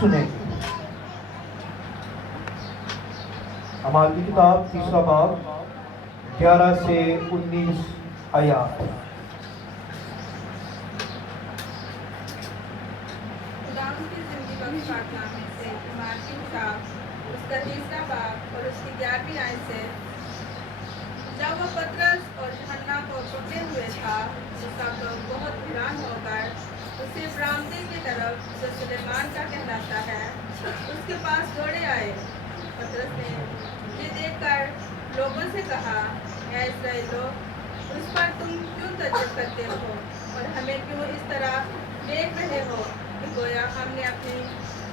سنیں گے۔ اعمال کی کتاب 3 باب 11 سے 19 آیات۔ خداوند کی زندگی بخش پاکلامے سے ایمان کی کتاب اس کا 3 باب اور اس کی 11ویں آیت سے، جب وہ پطرس اور یوحنا کو پکڑے ہوئے تھا تو سب لوگ بہت حیران ہو کر اسی برآمدے کی طرف جو سلیمان کا کہلاتا ہے اس کے پاس دوڑے آئے۔ پطرس نے یہ دیکھ کر لوگوں سے کہا، اے اسرائیلو، اس پر تم کیوں تعجب کرتے ہو اور ہمیں کیوں اس طرح دیکھ رہے ہو کہ گویا ہم نے اپنی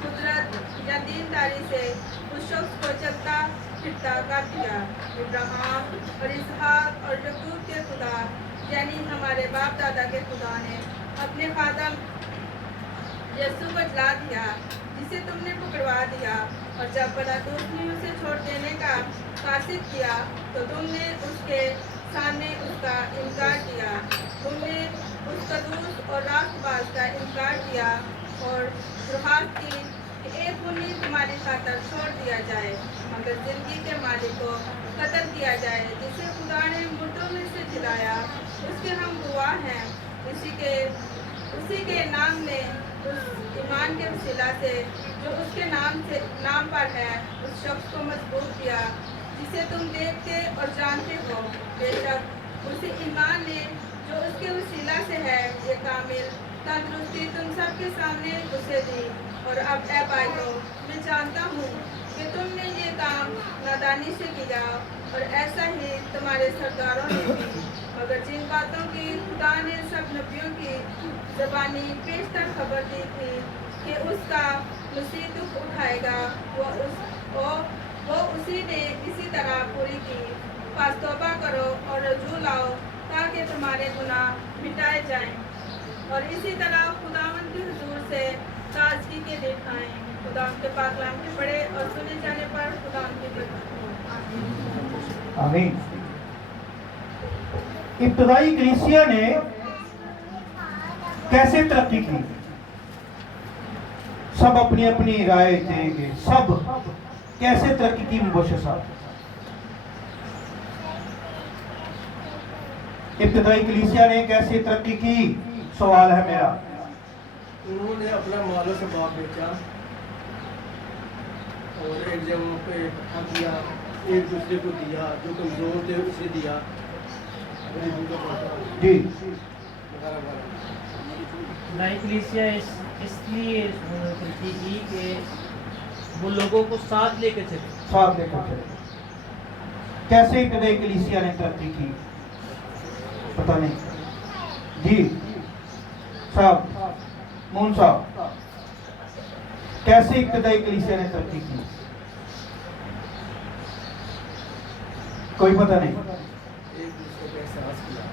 قدرت یا دینداری سے اس شخص کو چلتا پھرتا کر دیا۔ ابراہیم اور اسحاق اور یعقوب کے خدا یعنی ہمارے باپ دادا کے خدا نے اپنے خادم یسوع کو جلا دیا جسے تم نے پکڑوا دیا، اور جب پلاطس نے اسے چھوڑ دینے کا قاصد کیا تو تم نے اس کے سامنے اس کا انکار کیا۔ تم نے اس قدوس اور راست باز کا انکار کیا اور درخواست کی کہ ایک خونی تمہاری خاطر چھوڑ دیا جائے، مگر زندگی کے مالک کو قتل کیا جائے جسے خدا نے مردوں میں سے جلایا۔ اس کے ہم گواہ ہیں، اسی کے نام میں اس ایمان کے وسیلہ سے جو اس کے نام پر ہے اس شخص کو مضبوط کیا جسے تم دیکھتے اور جانتے ہو۔ بے شک اسی ایمان نے جو اس کے وسیلہ سے ہے یہ کامل تندرستی تم سب کے سامنے اسے دی۔ اور اب اے بھائیو، میں جانتا ہوں کہ تم نے یہ کام نادانی سے کیا اور ایسا ہی تمہارے سرداروں نے بھی، مگر جن باتوں کی خدا نے سب نبیوں کی زبانی پیشتر خبر دی تھی کہ اس کا مسیح دکھ اٹھائے گا، وہ اسی نے اسی طرح پوری کی۔ پس توبہ کرو اور رجوع لاؤ تاکہ تمہارے گناہ مٹائے جائیں، اور اسی طرح خداوند کے حضور سے تازگی کے دن آئیں۔ خداوند کے پاک کلام کے پڑھے اور سنے جانے پر خداوند کی برکت ہو۔ آمین۔ ابتدائی کلیسیا نے کیسے ترقی کی؟ سب اپنی اپنی رائے دیں گے، سب کیسے ترقی کی مبشر صاحب؟ ابتدائی کلیسیا نے کیسے ترقی کی؟ سوال ہے میرا۔ انہوں نے اپنا مال و سباب بیچا اور ایک جگہ پہ اکٹھا کیا، ایک دوسرے کو دیا، جو کمزور تھے اسے دیا، جی نئی کلیسیا اس لیے ترقی کی کہ وہ لوگوں کو ساتھ لے کے چلے۔ ساتھ لے کر چلے۔ کیسے ابتدائی کلیسیا نے ترقی کی؟ پتہ نہیں جی صاحب، مون صاحب، کیسے ابتدائی کلیسیا نے ترقی کی؟ کوئی پتہ نہیں ایک دوسرے کو احساس کیا۔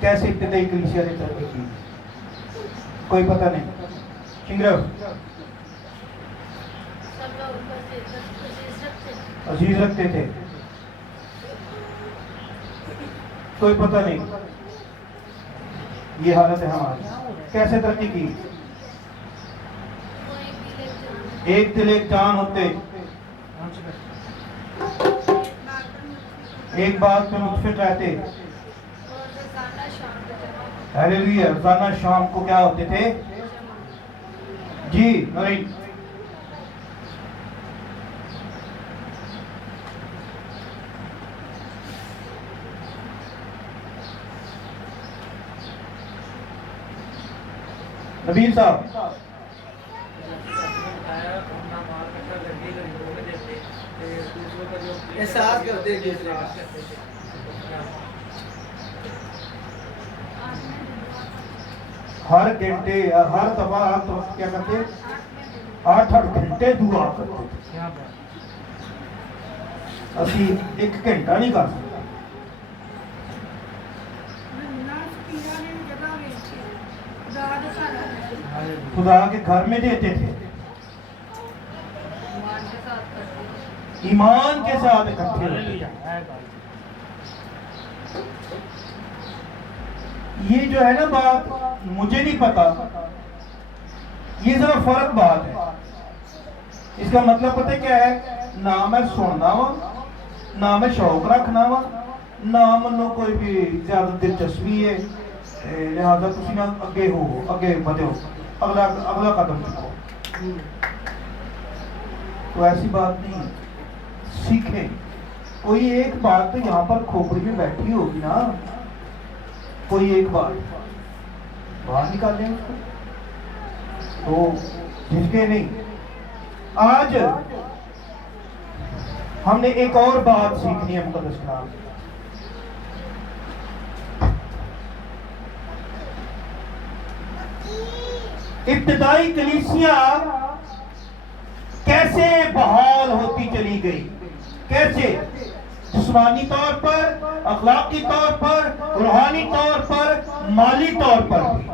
کیسے ابتدائی کلیسیا نے ترقی کی؟ کوئی پتہ نہیں۔ شنگرو عزیز رکھتے تھے، کوئی پتہ نہیں۔ یہ حالت ہے ہماری۔ کیسے ترقی کی؟ ایک دل ایک جان ہوتے، ایک بات پہ متفق رہتے۔ ہیلیلویا۔ روزانہ شام کو کیا ہوتے تھے؟ جی نورین۔ نبیل صاحب، احساس کرتے ایک دوسرے کا۔ ہر گھنٹے یا ہر دفعہ آپ کیا کرتے؟ 8 گھنٹے دعا کرتے تھے۔ اسی 1 گھنٹہ نہیں کر سکتے۔ خدا کے گھر میں دیتے تھے، ایمان کے ساتھ اکٹھے ہوتے تھے۔ یہ جو ہے نا بات، مجھے نہیں پتا، یہ ذرا فرق بات ہے۔ اس کا مطلب پتہ کیا ہے؟ نہ میں سننا وا، نہ میں شوق رکھنا وا، نہ منو کوئی بھی زیادہ دلچسپی ہے، لہذا تسی نہ اگے ہو، اگے بڑھو، اگلا قدم چکو۔ تو ایسی بات نہیں ہے، سیکھیں۔ کوئی ایک بات تو یہاں پر کھوپڑی میں بیٹھی ہوگی نا، کوئی ایک بات باہر نکالیں اس کو، تو جھجکے نہیں۔ آج ہم نے ایک اور بات سیکھنی ہے مقدس کلام سے۔ ابتدائی کلیسیا کیسے بحال ہوتی چلی گئی، کیسے جسمانی طور پر، اخلاقی طور پر، روحانی طور پر، مالی طور پر بھی۔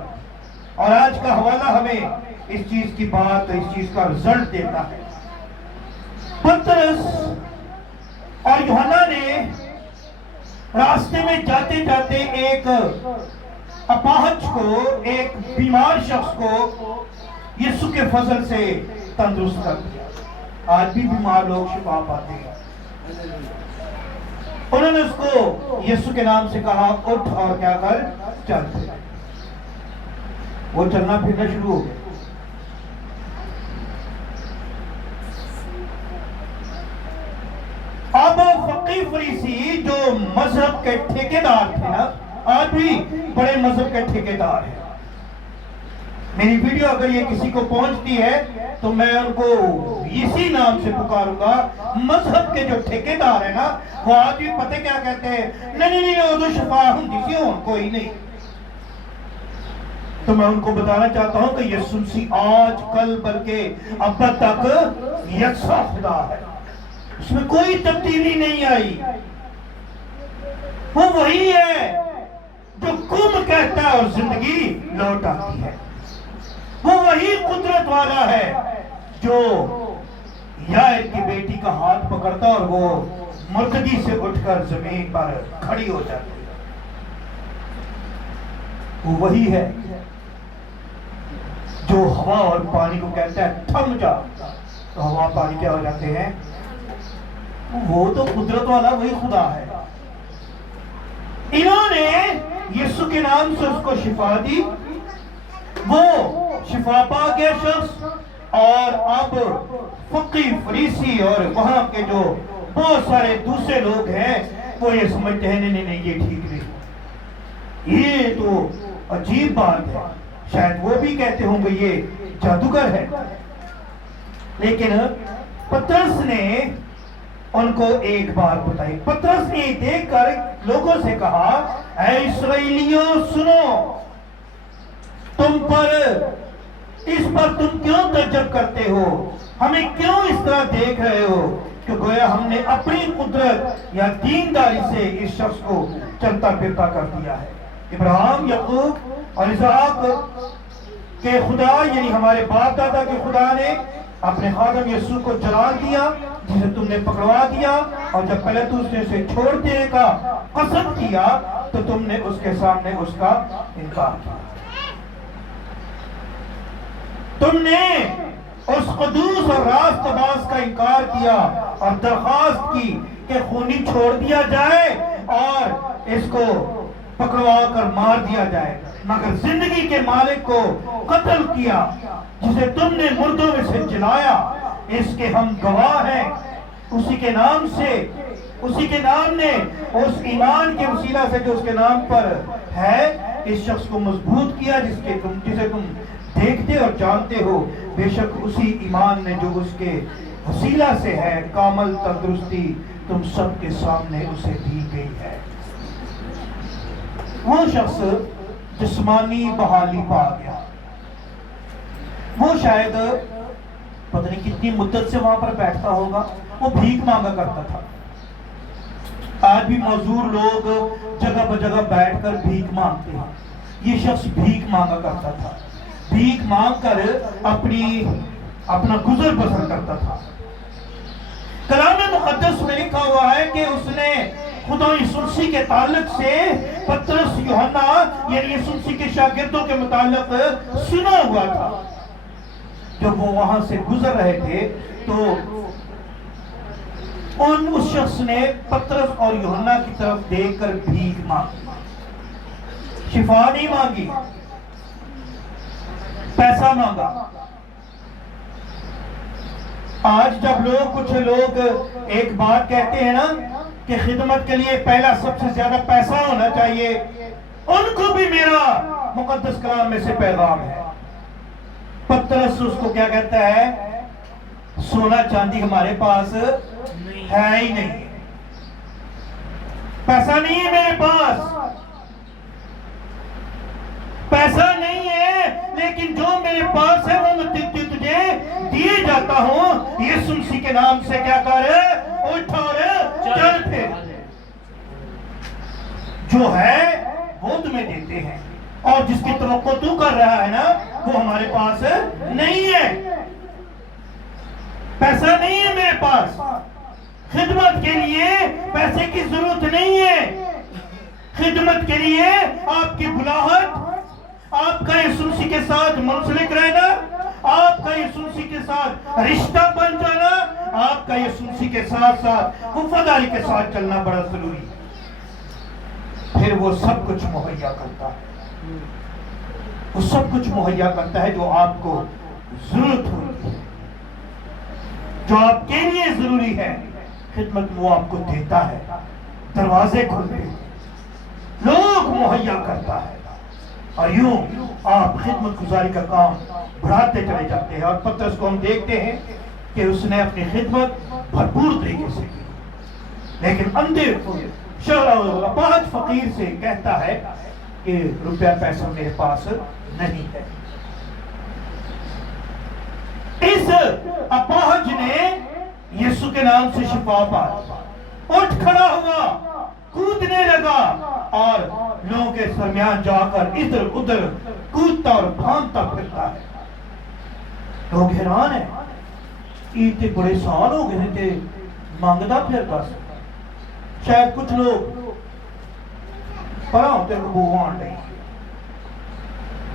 اور آج کا حوالہ ہمیں اس چیز کی بات، اس چیز کا رزلٹ دیتا ہے۔ پطرس اور یوحنا نے راستے میں جاتے جاتے ایک اپاہج کو، ایک بیمار شخص کو یسوع کے فضل سے تندرست کر دیا۔ آج بھی بیمار لوگ شفا پاتے ہیں۔ انہوں نے اس کو یسوع کے نام سے کہا اٹھ اور کیا کر، چل پھر۔ وہ چلنا پھرنا شروع ہو گیا۔ اب فقی فریسی جو مذہب کے ٹھیکیدار تھے نا، آج بھی بڑے مذہب کے ٹھیکیدار ہیں۔ میری ویڈیو اگر یہ کسی کو پہنچتی ہے تو میں ان کو اسی نام سے پکاروں گا، مذہب کے جو ٹھیکیدار ہیں نا، وہ آج بھی پتہ کیا کہتے ہیں؟ نہیں وہ تو شفا ہوں کسی ہوں کوئی نہیں۔ تو میں ان کو بتانا چاہتا ہوں کہ یسوع مسیح آج کل بلکہ اب تک یکساں خدا ہے، اس میں کوئی تبدیلی نہیں آئی۔ وہ وہی ہے جو کم کہتا ہے اور زندگی لوٹ آتی ہے۔ وہ وہی قدرت والا ہے جو یائر کی بیٹی کا ہاتھ پکڑتا اور وہ مردگی سے اٹھ کر زمین پر کھڑی ہو جاتی ہے۔ وہ وہی ہے جو ہوا اور پانی کو کہتا ہے تھم جا، تو ہوا پانی کیا ہو جاتے ہیں؟ وہ تو قدرت والا وہی خدا ہے۔ انہوں نے یسوع کے نام سے اس کو شفا دی، وہ شفا پا گیا شخص۔ اور اب فقی فریسی اور وہاں کے جو بہت سارے دوسرے لوگ ہیں وہ یہ سمجھتے ہیں نہیں یہ ٹھیک نہیں، یہ تو عجیب بات ہے، شاید وہ بھی کہتے ہوں گے یہ جادوگر ہے۔ لیکن پطرس نے ان کو ایک بات بتائی۔ پطرس نے دیکھ کر لوگوں سے کہا، اے اسرائیلیوں سنو، اس پر تم کیوں تعجب کرتے ہو؟ ہمیں کیوں اس طرح دیکھ رہے ہو کہ گویا ہم نے اپنی قدرت یا دینداری سے اس شخص کو چلتا پھرتا کر دیا ہے؟ ابراہیم، یعقوب اور اسحاق کے خدا یعنی ہمارے باپ دادا کے خدا نے اپنے خادم یسوع کو جلال دیا، جسے تم نے پکڑوا دیا، اور جب پہلے تو اسے چھوڑ دینے کا قسم کیا تو تم نے اس کے سامنے اس کا انکار کیا۔ تم نے اس قدوس اور راست باز کا انکار کیا اور درخواست کی کہ خونی چھوڑ دیا جائے اور اس کو پکڑوا کر مار دیا جائے، مگر زندگی کے مالک کو قتل کیا جسے تم نے مردوں میں سے جلایا۔ اس کے ہم گواہ ہیں، اسی کے نام سے، اسی کے نام نے اس ایمان کے وسیلہ سے جو اس کے نام پر ہے اس شخص کو مضبوط کیا جسے تم دیکھتے اور جانتے ہو۔ بے شک اسی ایمان نے جو اس کے وسیلہ سے ہے کامل تندرستی تم سب کے سامنے اسے دی گئی ہے۔ وہ شخص جسمانی بحالی پا گیا، وہ شاید پتہ نہیں کتنی مدت سے وہاں پر بیٹھتا ہوگا، وہ بھیک مانگا کرتا تھا۔ آج بھی معذور لوگ جگہ بجگہ بیٹھ کر بھیک مانگتے ہیں، یہ شخص بھیک مانگا کرتا تھا، بھیک مانگ کر اپنا گزر بسر کرتا تھا۔ کلام مقدس میں لکھا ہوا ہے کہ اس نے خدا یسوع مسیح کے تعلق سے پطرس، یوحنا یعنی یسوع مسیح کے شاگردوں کے متعلق سنا ہوا تھا۔ جب وہ وہاں سے گزر رہے تھے تو اس شخص نے پترس اور یوحنا کی طرف دیکھ کر بھیک مانگی، شفا نہیں مانگی، پیسہ مانگا۔ آج جب کچھ لوگ ایک بات کہتے ہیں نا کہ خدمت کے لیے پہلا سب سے زیادہ پیسہ ہونا چاہیے، ان کو بھی میرا مقدس کلام میں سے پیغام ہے۔ پترس اس کو کیا کہتا ہے؟ سونا چاندی ہمارے پاس ہے ہی نہیں، پیسہ نہیں ہے میرے پاس، پیسا نہیں ہے، لیکن جو میرے پاس ہے وہ میں تجھے دیے جاتا ہوں۔ یسوع مسیح کے نام سے کیا کر، اٹھ اور چل پھر۔ جو ہے وہ تمہیں دیتے ہیں، اور جس کی توقع تو کر رہا ہے نا وہ ہمارے پاس نہیں ہے۔ پیسہ نہیں ہے میرے پاس، خدمت کے لیے پیسے کی ضرورت نہیں ہے۔ خدمت کے لیے آپ کی بلاہٹ، آپ کا یسوع مسیح کے ساتھ منسلک رہنا، آپ کا یسوع مسیح کے ساتھ رشتہ بن جانا، آپ کا یسوع مسیح کے ساتھ ساتھ وفاداری کے ساتھ چلنا بڑا ضروری ہے۔ پھر وہ سب کچھ مہیا کرتا ہے، وہ سب کچھ مہیا کرتا ہے جو آپ کو ضرورت ہوتی ہے، جو آپ کے لیے ضروری ہے۔ خدمت میں وہ آپ کو دیتا ہے، دروازے کھولتے ہیں، لوگ مہیا کرتا ہے، اور یوں آپ خدمت گزاری کا کام بڑھاتے چلے جاتے ہیں۔ اور پترس کو ہم دیکھتے ہیں کہ اس نے اپنی خدمت بھرپور طریقے سے کی، لیکن اندھے پانچ فقیر سے کہتا ہے کہ روپیہ پیسہ میرے پاس نہیں ہے۔ اس اپاہج نے یسوع کے نام سے شفا پائی، اٹھ کھڑا ہوا، کودنے لگا، اور لوگوں کے درمیان جا کر ادھر ادھر کودتا اور بھانتا پھرتا ہے۔ لوگ حیران ہیں، اتنے بڑے سال ہو گئے تھے مانگتا پھرتا سے۔ شاید کچھ لوگ پڑا ہوتے کو بوان نہیں،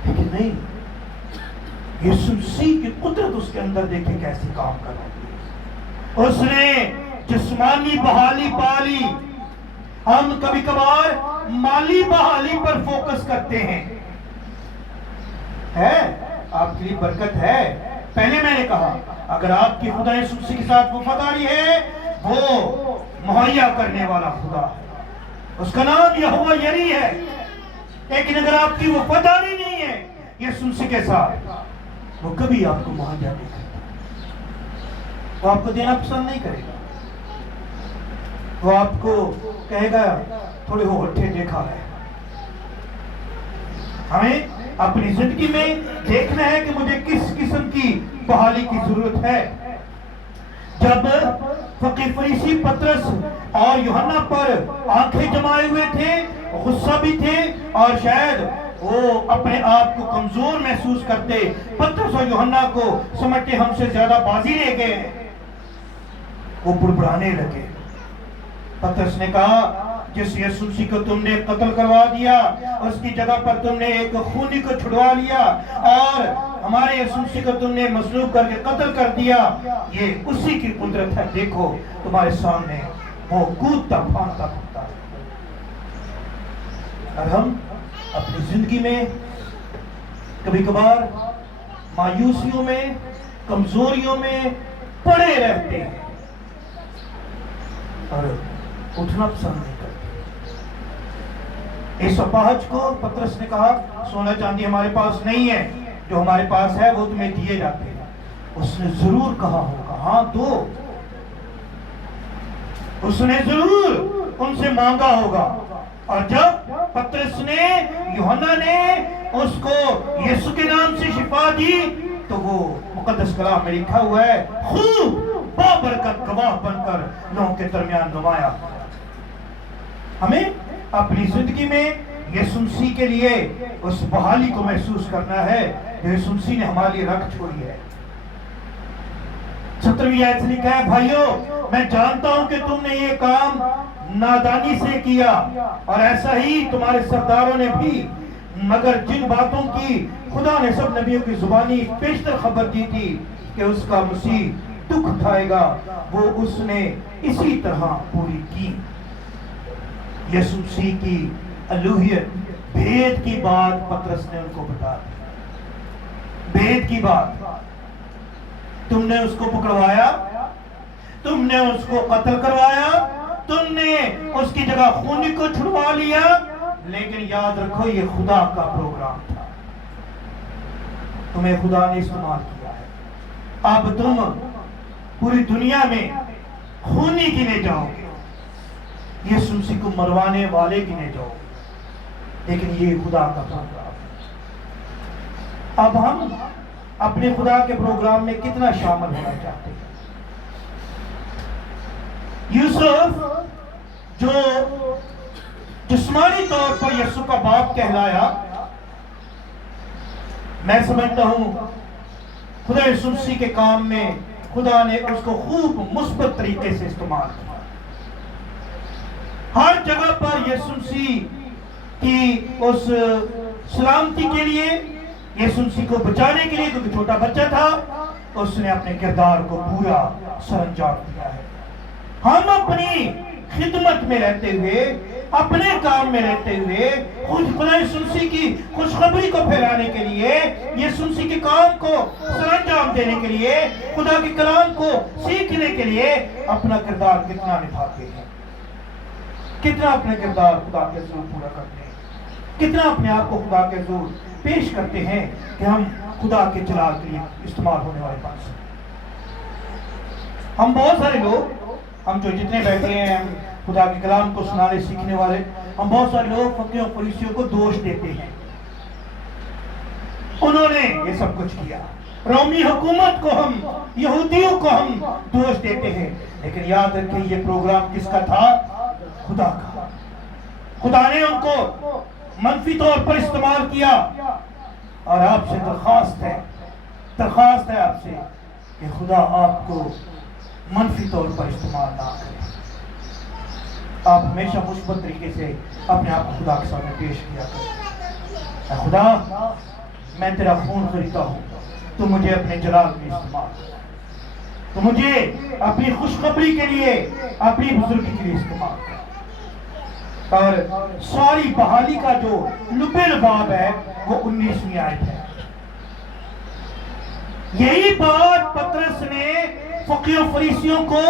لیکن نہیں، یسوع مسیح کی قدرت اس کے اندر دیکھے کیسے کام کر رہی ہے۔ اس نے جسمانی بحالی پالی۔ ہم کبھی کبھار مالی بحالی پر فوکس کرتے ہیں، ہے آپ کے لیے برکت ہے۔ پہلے میں نے کہا اگر آپ کی خدا یسوع مسیح کے ساتھ وفاداری ہے، وہ مہیا کرنے والا خدا ہے، اس کا نام یہوہ یری ہے۔ لیکن اگر آپ کی وفاداری نہیں ہے یسوع مسیح کے ساتھ، وہ کبھی آپ کو مہیا نہیں کرے گا، وہ آپ کو دینا پسند نہیں کرے گا، وہ آپ کو کہے گا تھوڑے ہوٹھے دیکھا ہے۔ ہمیں اپنی زندگی میں دیکھنا ہے کہ مجھے کس قسم کی بحالی کی ضرورت ہے۔ جب فقیر فریسی پترس اور یوحنا پر آنکھیں جمائے ہوئے تھے، غصہ بھی تھے، اور شاید وہ اپنے آپ کو کمزور محسوس کرتے، پترس اور یوحنا کو سمجھتے ہم سے زیادہ بازی لے گئے، وہ بڑبڑانے لگے۔ پترس نے کہا جس یسوع مسیح کو تم نے قتل کروا دیا، اس کی جگہ پر تم نے ایک خونی کو چھڑوا لیا، اور ہمارے یسوع مسیح کو تم نے مصلوب کر کے قتل کر دیا، یہ اسی کی قدرت ہے۔ دیکھو تمہارے سامنے وہ کودتا پھاندتا پھرتا ہے۔ اور ہم اپنی زندگی میں کبھی کبھار مایوسیوں میں، کمزوریوں میں پڑے رہتے ہیں اور اٹھنا پسند نہیں کرتے۔ اس اپاہج کو پترس نے کہا سونا چاندی ہمارے پاس نہیں ہے، جو ہمارے پاس ہے وہ تمہیں دیے جاتے ہیں۔ اس نے ضرور کہا ہوگا ہاں دو، اس نے ضرور ان سے مانگا ہوگا۔ اور جب پترس نے، یوحنا نے اس کو یسوع کے نام سے شفا دی، تو وہ مقدس کلام میں لکھا ہوا ہے خوب بابرکت گواہ بن کر لوگوں کے درمیان نمایاں۔ ہمیں اپنی زندگی میں یسوع مسیح کے لیے اس بحالی کو محسوس کرنا ہے جو یسوع مسیح نے ہمارے لیے رکھ چھوڑی ہے۔ 17ویں آیت سے لکھا ہے بھائیو میں جانتا ہوں کہ تم نے یہ کام نادانی سے کیا، اور ایسا ہی تمہارے سرداروں نے بھی، مگر جن باتوں کی خدا نے سب نبیوں کی زبانی پیشتر خبر دی تھی کہ اس کا مسیح دکھ اٹھائے گا، وہ اس نے اسی طرح پوری کی۔ یسوع مسیح کی الوہیت، بھید کی بات پطرس نے ان کو بتا دی۔ بھید کی بات، تم نے اس کو پکڑوایا، تم نے اس کو قتل کروایا، تم نے اس کی جگہ خونی کو چھڑوا لیا، لیکن یاد رکھو یہ خدا کا پروگرام تھا، تمہیں خدا نے استعمال کیا ہے۔ اب تم پوری دنیا میں خونی گنے جاؤ گے، یسوع مسیح کو مروانے والے گنے جاؤ گے، لیکن یہ خدا کا پروگرام ہے۔ اب ہم اپنے خدا کے پروگرام میں کتنا شامل ہونا چاہتے ہیں؟ یوسف جو جسمانی طور پر یسوع کا باپ کہلایا، میں سمجھتا ہوں خدا یسوع مسیح کے کام میں خدا نے اس کو خوب مثبت طریقے سے استعمال کیا۔ ہر جگہ پر یسوع مسیح کی اس سلامتی کے لیے، یسوع مسیح کو بچانے کے لیے، کیونکہ چھوٹا بچہ تھا، اس نے اپنے کردار کو پورا سر انجام دیا ہے۔ ہم اپنی خدمت میں رہتے ہوئے، اپنے کام میں رہتے ہوئے، خدا یسوع مسیح کی خوشخبری کو پھیلانے کے لیے، یسوع مسیح کے کام کو سر انجام دینے کے لیے، خدا کے کلام کو سیکھنے کے لیے اپنا کردار کتنا نبھاتے ہیں، کتنا اپنے کردار خدا کے حضور پورا کرتے ہیں، کتنا اپنے آپ کو خدا کے حضور پیش کرتے ہیں کہ ہم خدا کے جلال کے لیے استعمال ہونے والے بن سکیں۔ ہم بہت سارے لوگ، ہم جو جتنے بیٹھے ہیں، ہم خدا کے کلام کو سنانے سیکھنے والے، ہم بہت سارے لوگ فقیوں اور فریسیوں کو دوش دیتے ہیں، انہوں نے یہ سب کچھ کیا، رومی حکومت کو ہم، یہودیوں کو ہم دوش دیتے ہیں، لیکن یاد رکھیں یہ پروگرام کس کا تھا؟ خدا کا۔ خدا نے ان کو منفی طور پر استعمال کیا، اور آپ سے درخواست ہے آپ سے کہ خدا آپ کو منفی طور پر استعمال نہ کرے۔ آپ ہمیشہ مثبت طریقے سے اپنے آپ کو خدا کے سامنے پیش کیا کریں۔ اے خدا، میں تیرا خون خریدتا ہوں، تو مجھے اپنے جلال میں استعمال کر، تو مجھے اپنی خوشخبری کے لیے، اپنی بزرگی کے لیے استعمال کر۔ اور ساری بحالی کا جو لب لباب ہے وہ 19ویں آیت ہے۔ یہی بات پطرس نے فقیوں فریسیوں کو،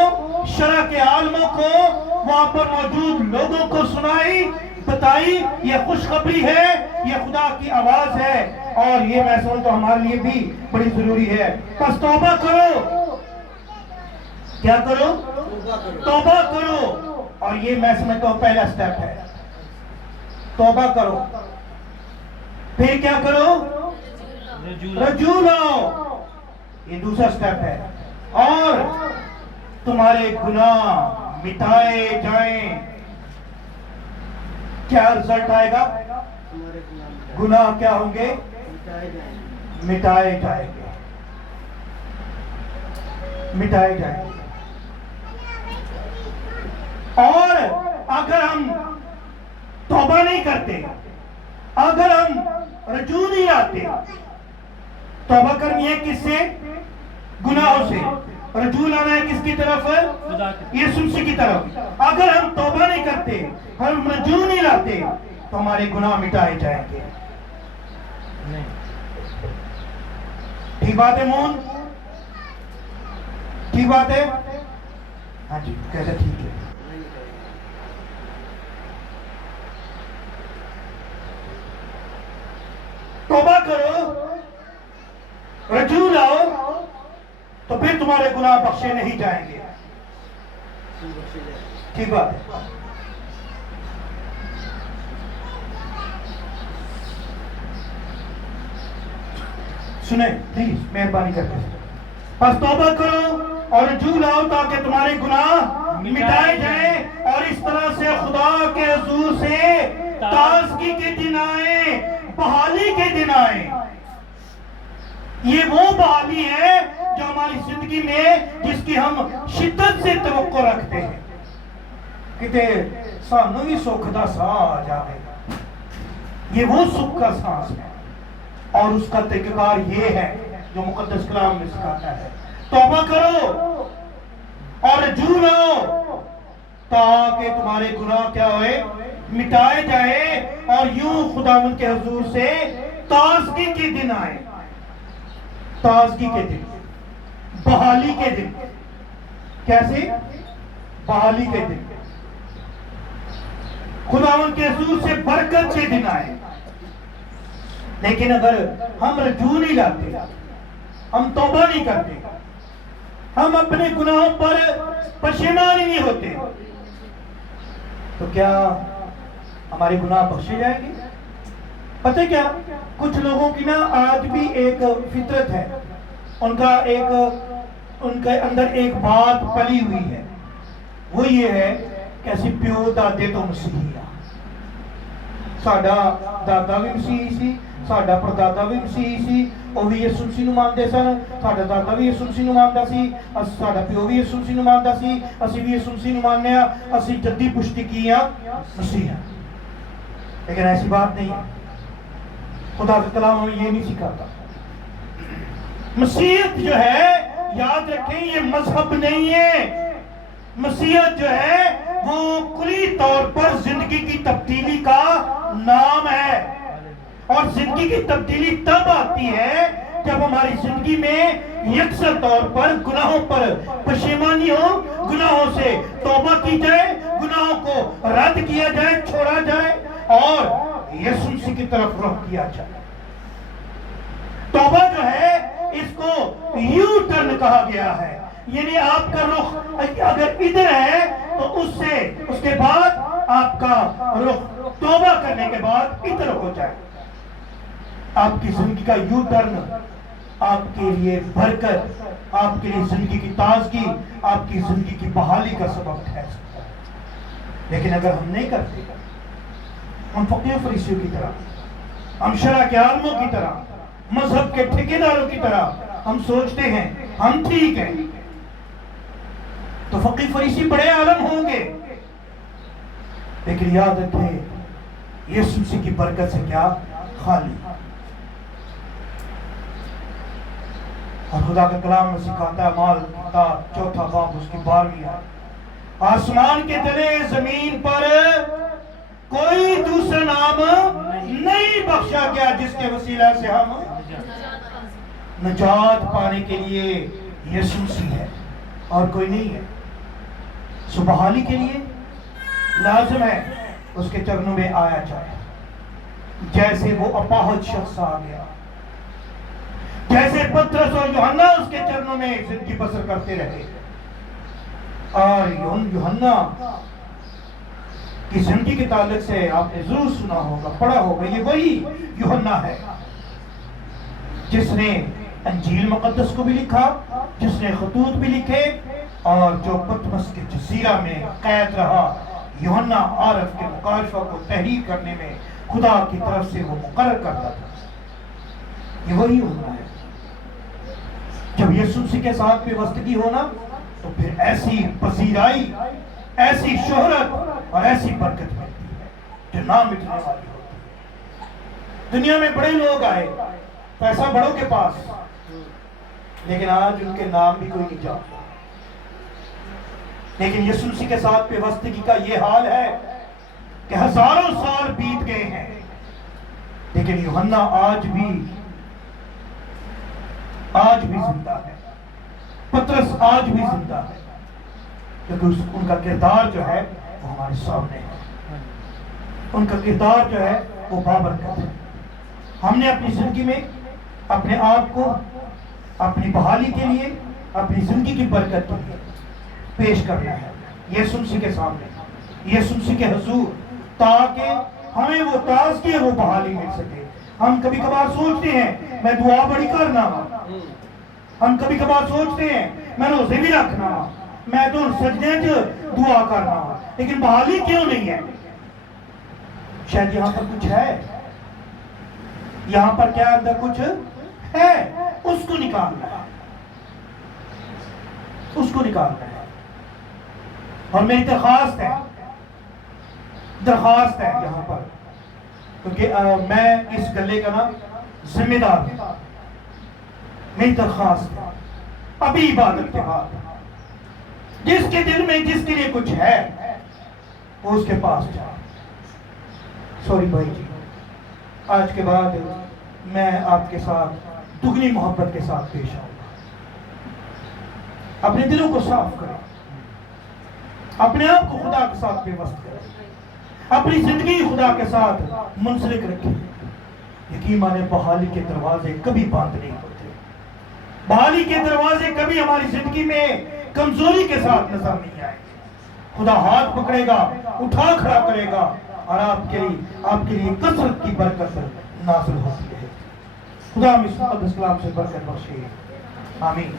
شرع کے عالموں کو، وہاں پر موجود لوگوں کو سنائی، بتائی، یہ خوشخبری ہے، یہ خدا کی آواز ہے، اور یہ میں سمجھتا ہوں ہمارے لیے بھی بڑی ضروری ہے۔ بس توبہ کرو، کیا کرو؟ توبہ کرو، اور یہ میں سمجھتا ہوں پہلا سٹیپ ہے، توبہ کرو۔ پھر کیا کرو؟ رجوع لاؤ، یہ دوسرا سٹیپ ہے، اور تمہارے گناہ مٹائے جائیں۔ کیا رزلٹ آئے گا؟ گناہ کیا ہوں گے؟ مٹائے جائیں گے، مٹائے جائیں گے۔ اور اگر ہم توبہ نہیں کرتے، اگر ہم رجوع نہیں آتے، توبہ کرنی ہے کس سے؟ گناہوں سے۔ رجوع لانا ہے کس کی طرف؟ یسوع مسیح کی طرف۔ اگر ہم توبہ نہیں کرتے، ہم رجوع نہیں لاتے، تو ہمارے گناہ مٹائے جائیں گے۔ ٹھیک بات ہے مون؟ ٹھیک بات ہے؟ ہاں جی، کیسا ٹھیک ہے؟ توبہ کرو، رجوع لاؤ، تو پھر تمہارے گناہ بخشے نہیں جائیں گے۔ ٹھیک بات ہے؟ سنیں پلیز، مہربانی کر کے، بس توبہ کرو اور رجوع لاؤ تاکہ تمہارے گناہ مٹائے جائیں، اور اس طرح سے خدا کے حضور سے تازگی کے دن آئیں، بحالی کے دن آئیں۔ یہ وہ بحالی ہے جو ہماری زندگی میں، جس کی ہم شدت سے توقع رکھتے ہیں، کہتے سانو بھی سکھ دا سا آ جائے، یہ وہ سکھ کا سانس ہے، اور اس کا طریقہ کار یہ ہے جو مقدس کلام میں سکھاتا ہے، توبہ کرو اور رجوع لاؤ تاکہ تمہارے گناہ کیا ہوئے، مٹائے جائے، اور یوں خداوند کے حضور سے تازگی کے دن آئے، تازگی کے دن، بحالی کے دن۔ کیسے؟ بحالی کے دن، خداوند کے حضور سے برکت کے دن آئے۔ لیکن اگر ہم رجوع نہیں لاتے، ہم توبہ نہیں کرتے، ہم اپنے گناہوں پر پشیمان ہی نہیں ہوتے، تو کیا ہمارے گناہ بخشے جائیں گے؟ پتہ کیا، کچھ لوگوں کی نا آج بھی ایک فطرت ہے، ان کے اندر ایک بات پلی ہوئی ہے، وہ یہ ہے کہ اسی پیو دادے تو مسیحی ہیں، ساڈا دادا بھی مسیحی سی، ساڈا پردادا بھی مسیحی سی، وہ بھی یسوع مسیح نو مانتے سن، ساڈا دادا بھی یسوع مسیح نو مانتا سی، ساڈا پیو بھی یسوع مسیح نو مانتا سی، اسی بھی یسوع مسیح نو ماننے ہاں، اسی جدی پشتی کی ہاں مسیح ہیں۔ لیکن ایسی بات نہیں ہے، خدا کا کلام ہمیں یہ نہیں سکھاتا۔ مسیحیت جو ہے، یاد رکھیں، یہ مذہب نہیں ہے، مسیحیت جو ہے وہ کلی طور پر زندگی کی تبدیلی کا نام ہے، اور زندگی کی تبدیلی تب آتی ہے جب ہماری زندگی میں یکسر طور پر گناہوں پر پشیمانی ہو، گناہوں سے توبہ کی جائے، گناہوں کو رد کیا جائے، چھوڑا جائے، اور یسوع مسیح کی طرف رخ کیا جائے۔ توبہ جو ہے اس کو یو ٹرن کہا گیا ہے، یعنی آپ کا رخ اگر ادھر ہے تو اس کے بعد آپ کا رخ توبہ کرنے کے بعد ادھر ہو جائے۔ آپ کی زندگی کا یو ٹرن آپ کے لیے برکت، آپ کے لیے زندگی کی تازگی، آپ کی زندگی کی بحالی کا سبب ٹھہر سکتا ہے۔ لیکن اگر ہم نہیں کرتے، ہم فقیہ فریسیوں کی طرح، ہم شرع کے عالموں کی طرح، مذہب کے ٹھیکیداروں کی طرح ہم سوچتے ہیں ہم ٹھیک ہیں، تو فقیہ فریسی بڑے عالم ہوں گے، لیکن یاد رکھیں یسوع مسیح کی برکت سے کیا؟ خالی۔ اور خدا کا کلام میں سکھاتا ہے، مال کتاب 4 باب اس کی 12ویں آیت، آسمان کے تلے زمین پر کوئی دوسرا نام نہیں بخشا گیا جس کے وسیلہ سے ہم نجات پانے کے لیے یسوع مسیح ہے، اور کوئی نہیں ہے۔ سو بحالی کے لیے لازم ہے اس کے چرنوں میں آیا جائے، جیسے وہ اپاہج شخص آ گیا، جیسے پترس اور یوحنا اس کے چرنوں میں زندگی بسر کرتے رہے، اور یوحنا کی زندگی کے تعلق سے آپ نے ضرور سنا ہوگا، پڑھا ہوگا، یہ وہی یوحنا ہے جس نے انجیل مقدس کو بھی لکھا، جس نے خطوط بھی لکھے، اور جو پتمس کے جزیرہ میں قید رہا، یوحنا عارف کے مکاشفہ کو تحریر کرنے میں خدا کی طرف سے وہ مقرر کرتا تھا۔ یہ وہی یوحنا ہے۔ جب یسوع مسیح کے ساتھ پیوستگی ہونا تو پھر ایسی پذیرائی، ایسی شہرت اور ایسی برکت ملتی ہے جو نہ مٹنے والی ہوتی ہے۔ دنیا میں بڑے لوگ آئے، پیسہ بڑوں کے پاس، لیکن آج ان کے نام بھی کوئی نہیں جانتا۔ لیکن یسوع مسیح کے ساتھ پیوستگی کا یہ حال ہے کہ ہزاروں سال بیت گئے ہیں، لیکن یوحنا آج بھی زندہ ہے، پترس آج بھی زندہ ہے، کیونکہ ان کا کردار جو ہے وہ ہمارے سامنے ہے، ان کا کردار جو ہے وہ بابرکت ہے۔ ہم نے اپنی زندگی میں اپنے آپ کو اپنی بحالی کے لیے، اپنی زندگی کی برکت کے لیے پیش کرنا ہے یسوع مسیح کے سامنے، یسوع مسیح کے حضور، تاکہ ہمیں وہ تازگی اور وہ بحالی مل سکے۔ ہم کبھی کبھار سوچتے ہیں میں دعا بڑی کرنا، ہم کبھی کبھار سوچتے ہیں میں روزے بھی رکھنا، میں تو سجدے دعا کرنا، لیکن بحالی کیوں نہیں ہے؟ شاید یہاں پر کچھ ہے، یہاں پر کیا اندر کچھ ہے، اس کو نکالنا ہے، اس کو نکالنا ہے۔ اور میری درخواست ہے یہاں پر کیونکہ میں اس گلے کا نا ذمہ دار ہوں. میری درخواست ہے ابھی عبادت کے بعد جس کے دل میں جس کے لیے کچھ ہے وہ اس کے پاس جائے. سوری بھائی جی، آج کے بعد میں آپ کے ساتھ دگنی محبت کے ساتھ پیش آؤں گا. اپنے دلوں کو صاف کریں، اپنے آپ کو خدا کے ساتھ پیوست کریں، اپنی زندگی خدا کے ساتھ منسلک رکھیں. یقین مانے بحالی کے دروازے کبھی بند نہیں ہوتے. بحالی کے دروازے کبھی ہماری زندگی میں کمزوری کے ساتھ نظر نہیں آئے. خدا ہاتھ پکڑے گا، اٹھا کھڑا کرے گا اور آپ کے لیے کثرت کی برکت نازل ہوتی ہے. خدا ہم اس مقدس کلام سے برکت بخشے. آمین.